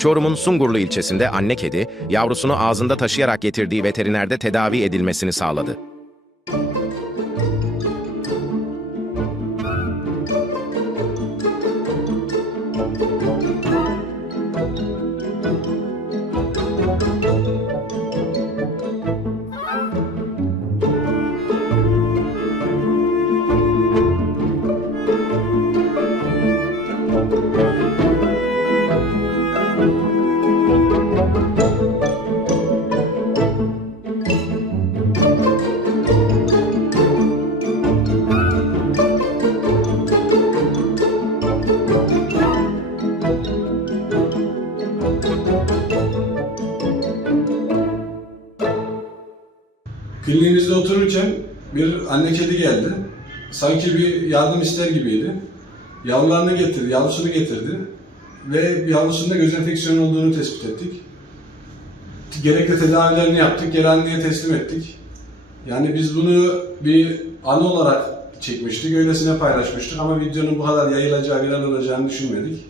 Çorum'un Sungurlu ilçesinde anne kedi, yavrusunu ağzında taşıyarak getirdiği veterinerde tedavi edilmesini sağladı. Kliniğimizde otururken bir anne kedi geldi. Sanki bir yardım ister gibiydi. Yavrularını getirdi, yavrusunu getirdi. Ve yavrusunda göz enfeksiyonu olduğunu tespit ettik. Gerekli tedavilerini yaptık, geri anneye teslim ettik. Yani biz bunu bir anı olarak çekmiştik, öylesine paylaşmıştık ama videonun bu kadar yayılacağı, viral olacağını düşünmedik.